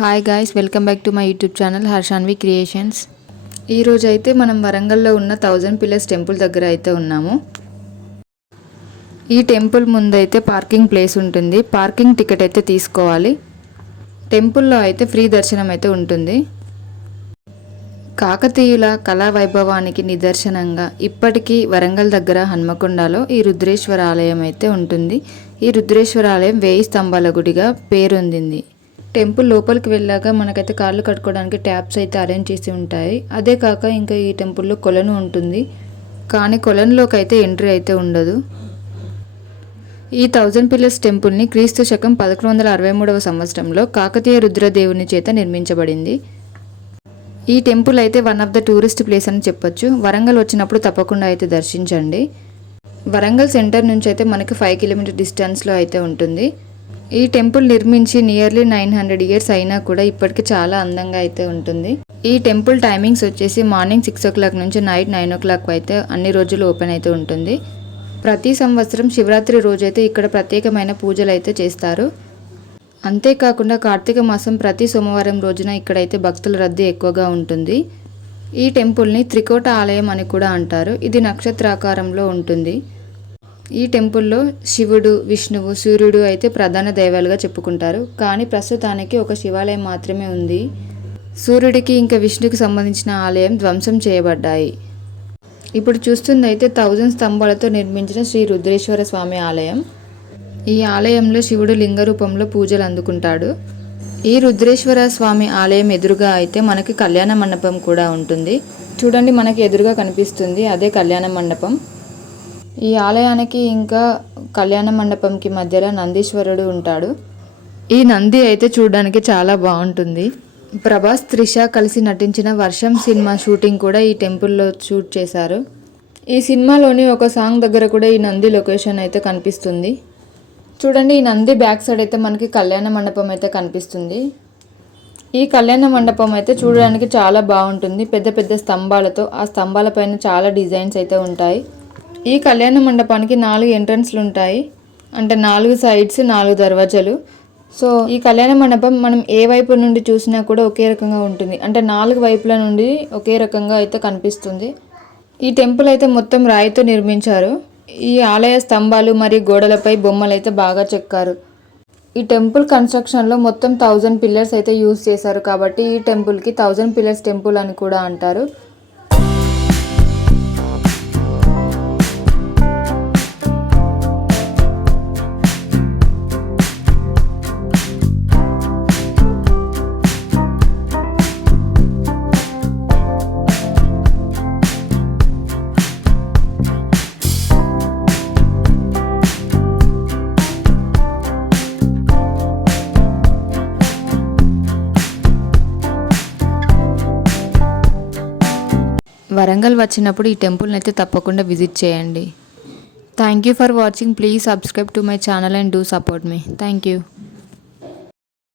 Hi guys welcome back to my YouTube channel Harshanvi creations ఈరోజు అయితే మనం వరంగల్లో ఉన్న థౌజండ్ పిల్లర్స్ టెంపుల్ దగ్గర అయితే ఉన్నాము. ఈ టెంపుల్ ముందైతే పార్కింగ్ ప్లేస్ ఉంటుంది. పార్కింగ్ టికెట్ అయితే తీసుకోవాలి. టెంపుల్లో అయితే ఫ్రీ దర్శనం అయితే ఉంటుంది. కాకతీయుల కళా వైభవానికి నిదర్శనంగా ఇప్పటికీ వరంగల్ దగ్గర హన్మకొండలో ఈ రుద్రేశ్వర ఆలయం అయితే ఉంటుంది. ఈ రుద్రేశ్వర ఆలయం వేయి స్తంభాల గుడిగా పేరొందింది. టెంపుల్ లోపలికి వెళ్ళాక మనకైతే కాళ్ళు కట్టుకోవడానికి ట్యాప్స్ అయితే అరేంజ్ చేసి ఉంటాయి. అదే కాక ఇంకా ఈ టెంపుల్లో కొలను ఉంటుంది. కానీ కొలనులోకి అయితే ఎంట్రీ అయితే ఉండదు. ఈ థౌజండ్ పిల్లర్స్ టెంపుల్ని క్రీస్తు శకం పదకొండు వందల అరవై మూడవ సంవత్సరంలో కాకతీయ రుద్రదేవుని చేత నిర్మించబడింది. ఈ టెంపుల్ అయితే one of the tourist place అని చెప్పొచ్చు. వరంగల్ వచ్చినప్పుడు తప్పకుండా అయితే దర్శించండి. వరంగల్ సెంటర్ నుంచి అయితే మనకి ఫైవ్ కిలోమీటర్ డిస్టెన్స్లో అయితే ఉంటుంది. ఈ టెంపుల్ నిర్మించి నియర్లీ నైన్ హండ్రెడ్ ఇయర్స్ అయినా కూడా ఇప్పటికీ చాలా అందంగా అయితే ఉంటుంది. ఈ టెంపుల్ టైమింగ్స్ వచ్చేసి మార్నింగ్ సిక్స్ ఓ క్లాక్ నుంచి నైట్ నైన్ ఓ క్లాక్ అయితే అన్ని రోజులు ఓపెన్ అయితే ఉంటుంది. ప్రతి సంవత్సరం శివరాత్రి రోజైతే ఇక్కడ ప్రత్యేకమైన పూజలు అయితే చేస్తారు. అంతేకాకుండా కార్తీక మాసం ప్రతి సోమవారం రోజున ఇక్కడైతే భక్తుల రద్దీ ఎక్కువగా ఉంటుంది. ఈ టెంపుల్ని త్రికోట ఆలయం అని కూడా అంటారు. ఇది నక్షత్రాకారంలో ఉంటుంది. ఈ టెంపుల్లో శివుడు విష్ణువు సూర్యుడు అయితే ప్రధాన దైవాలుగా చెప్పుకుంటారు. కానీ ప్రస్తుతానికి ఒక శివాలయం మాత్రమే ఉంది. సూర్యుడికి ఇంకా విష్ణుకి సంబంధించిన ఆలయం ధ్వంసం చేయబడ్డాయి. ఇప్పుడు చూస్తుందైతే థౌజండ్ స్తంభాలతో నిర్మించిన శ్రీ రుద్రేశ్వర స్వామి ఆలయం. ఈ ఆలయంలో శివుడు లింగ రూపంలో పూజలు అందుకుంటాడు. ఈ రుద్రేశ్వర స్వామి ఆలయం ఎదురుగా అయితే మనకి కళ్యాణ మండపం కూడా ఉంటుంది. చూడండి మనకి ఎదురుగా కనిపిస్తుంది అదే కళ్యాణ మండపం. ఈ ఆలయానికి ఇంకా కళ్యాణ మండపంకి మధ్యలో నందీశ్వరుడు ఉంటాడు. ఈ నంది అయితే చూడడానికి చాలా బాగుంటుంది. ప్రభాస్ త్రిష కలిసి నటించిన వర్షం సినిమా షూటింగ్ కూడా ఈ టెంపుల్లో షూట్ చేశారు. ఈ సినిమాలోని ఒక సాంగ్ దగ్గర కూడా ఈ నంది లొకేషన్ అయితే కనిపిస్తుంది. చూడండి ఈ నంది బ్యాక్ సైడ్ అయితే మనకి కళ్యాణ మండపం అయితే కనిపిస్తుంది. ఈ కళ్యాణ మండపం అయితే చూడడానికి చాలా బాగుంటుంది. పెద్ద పెద్ద స్తంభాలతో ఆ స్తంభాల పైన చాలా డిజైన్స్ అయితే ఉంటాయి. ఈ కళ్యాణ మండపానికి నాలుగు ఎంట్రన్స్లు ఉంటాయి అంటే నాలుగు సైడ్స్ నాలుగు దర్వాజాలు. సో ఈ కళ్యాణ మండపం మనం ఏ వైపు నుండి చూసినా కూడా ఒకే రకంగా ఉంటుంది. అంటే నాలుగు వైపుల నుండి ఒకే రకంగా అయితే కనిపిస్తుంది. ఈ టెంపుల్ అయితే మొత్తం రాయితో నిర్మించారు. ఈ ఆలయ స్తంభాలు మరియు గోడలపై బొమ్మలు అయితే బాగా చెక్కారు. ఈ టెంపుల్ కన్స్ట్రక్షన్లో మొత్తం థౌజండ్ పిల్లర్స్ అయితే యూజ్ చేశారు కాబట్టి ఈ టెంపుల్కి థౌజండ్ పిల్లర్స్ టెంపుల్ అని కూడా అంటారు. వరంగల్ వచ్చినప్పుడు ఈ టెంపుల్ని అయితే తప్పకుండా విజిట్ చేయండి. Thank you for watching please subscribe to my channel and do support me thank you